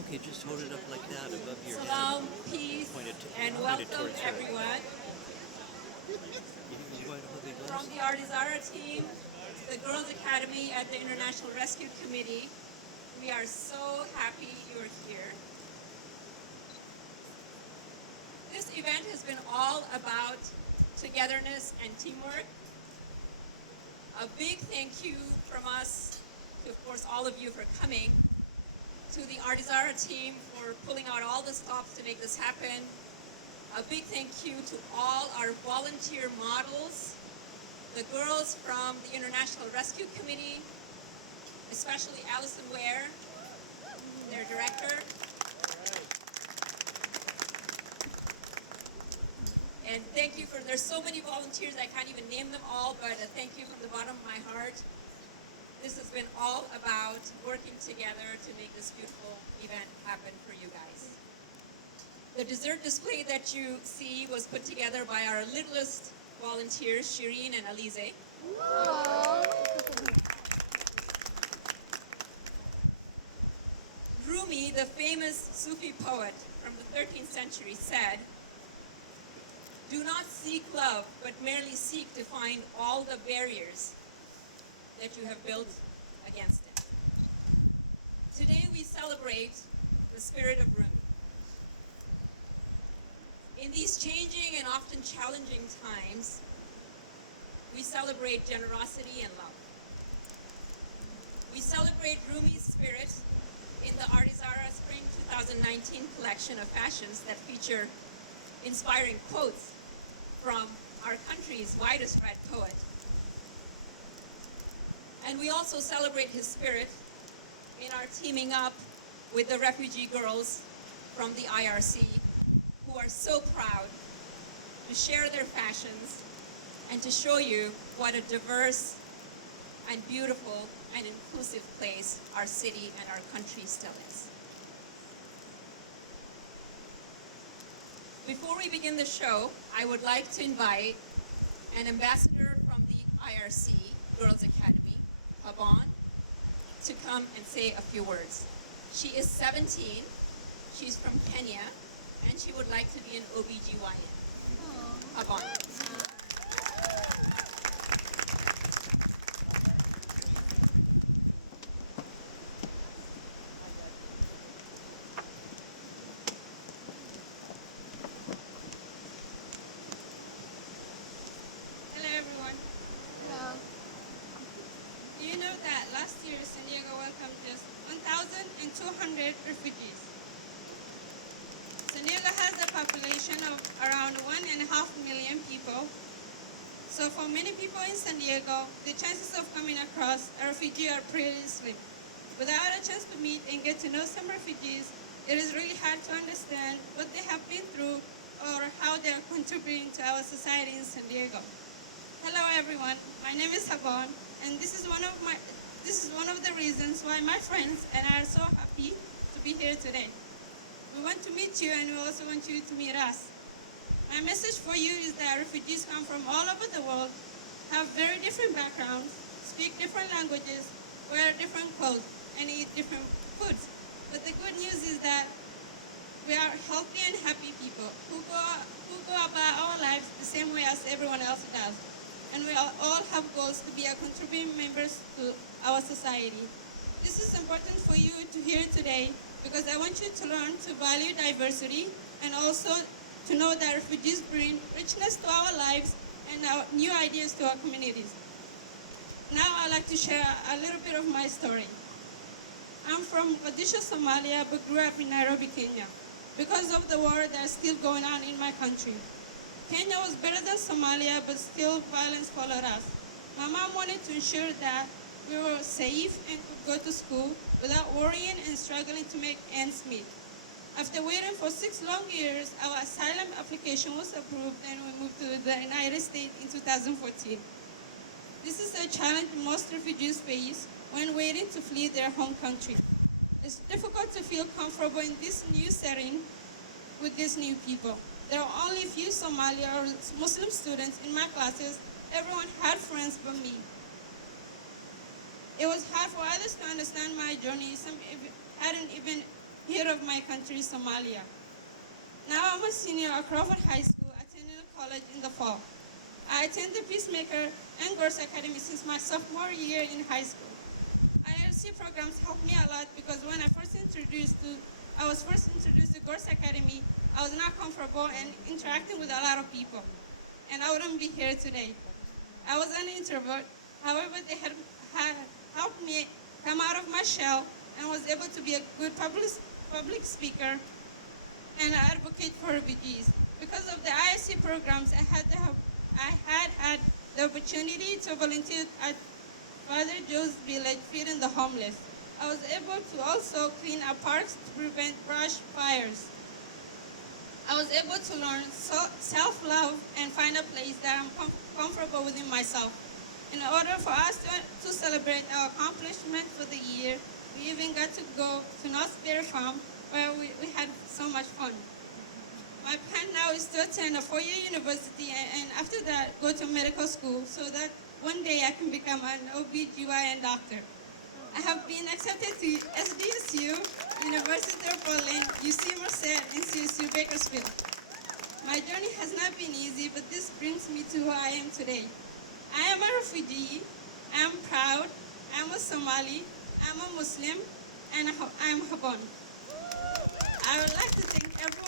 Okay, just hold it up like that above your head. Salam, peace, and welcome towards her. everyone You want to hold the from glass? the ARTIZARA team, the Girls Academy at the International Rescue Committee. We are so happy you're here. This event has been all about togetherness and teamwork. A big thank you from us to, of course, all of you for coming, to the ARTIZARA team for pulling out all the stops to make this happen. A big thank you to all our volunteer models, the girls from the International Rescue Committee, especially Allison Ware, their director. And thank you there's so many volunteers, I can't even name them all, but a thank you from the bottom of my heart. This has been all about working together to make this beautiful event happen for you guys. The dessert display that you see was put together by our littlest volunteers, Shireen and Alize. Rumi, the famous Sufi poet from the 13th century, said, "Do not seek love, but merely seek to find all the barriers that you have built against it." Today we celebrate the spirit of Rumi. In these changing and often challenging times, we celebrate generosity and love. We celebrate Rumi's spirit in the ARTIZARA Spring 2019 collection of fashions that feature inspiring quotes from our country's widest read poet. And we also celebrate his spirit in our teaming up with the refugee girls from the IRC, who are so proud to share their fashions and to show you what a diverse and beautiful and inclusive place our city and our country still is. Before we begin the show, I would like to invite an ambassador from the IRC Girls Academy, Habon, to come and say a few words. She is 17, she's from Kenya, and she would like to be an OBGYN. Habon. Hello everyone. Hello. Do you know that last year San Diego welcomed just 1,200 refugees? San Diego has a population of around 1.5 million people. So for many people in San Diego, the chances of coming across a refugee are pretty slim. Without a chance to meet and get to know some refugees, it is really hard to understand what they have been through or how they are contributing to our society in San Diego. Hello everyone, my name is Habon, and this is one of the reasons why my friends and I are so happy to be here today. We want to meet you, and we also want you to meet us. My message for you is that refugees come from all over the world, have very different backgrounds, speak different languages, wear different clothes, and eat different foods. But the good news is that we are healthy and happy people who go about our lives the same way as everyone else does. And we all have goals to be contributing members to our society. This is important for you to hear today because I want you to learn to value diversity and also to know that refugees bring richness to our lives and our new ideas to our communities. Now I'd like to share a little bit of my story. I'm from Mogadishu, Somalia, but grew up in Nairobi, Kenya. Because of the war that's still going on in my country. Kenya was better than Somalia, but still violence followed us. My mom wanted to ensure that we were safe and could go to school without worrying and struggling to make ends meet. After waiting for 6 long years, our asylum application was approved and we moved to the United States in 2014. This is a challenge most refugees face when waiting to flee their home country. It's difficult to feel comfortable in this new setting with these new people. There are only a few Somali or Muslim students in my classes. Everyone had friends but me. It was hard for others to understand my journey. Some hadn't even heard of my country, Somalia. Now I'm a senior at Crawford High School, attending college in the fall. I attend the Peacemaker and Girls Academy since my sophomore year in high school. IRC programs helped me a lot because when I was first introduced to Girls Academy, I was not comfortable and interacting with a lot of people, and I wouldn't be here today. I was an introvert. However, they had helped me come out of my shell and was able to be a good public speaker and advocate for refugees. Because of the IRC programs, I had the opportunity to volunteer at Father Joe's village feeding the homeless. I was able to also clean up parks to prevent brush fires. I was able to learn self-love and find a place that I'm comfortable within myself. In order for us to celebrate our accomplishment for the year, we even got to go to North Bear Farm where we had so much fun. My plan now is to attend a four-year university and after that go to medical school so that one day I can become an OB/GYN doctor. I have been accepted to SDSU, University of Portland, UC Merced, and CSU Bakersfield. My journey has not been easy, but this brings me to who I am today. I am a refugee, I am proud, I am a Somali, I am a Muslim, and I am Habon. I would like to thank everyone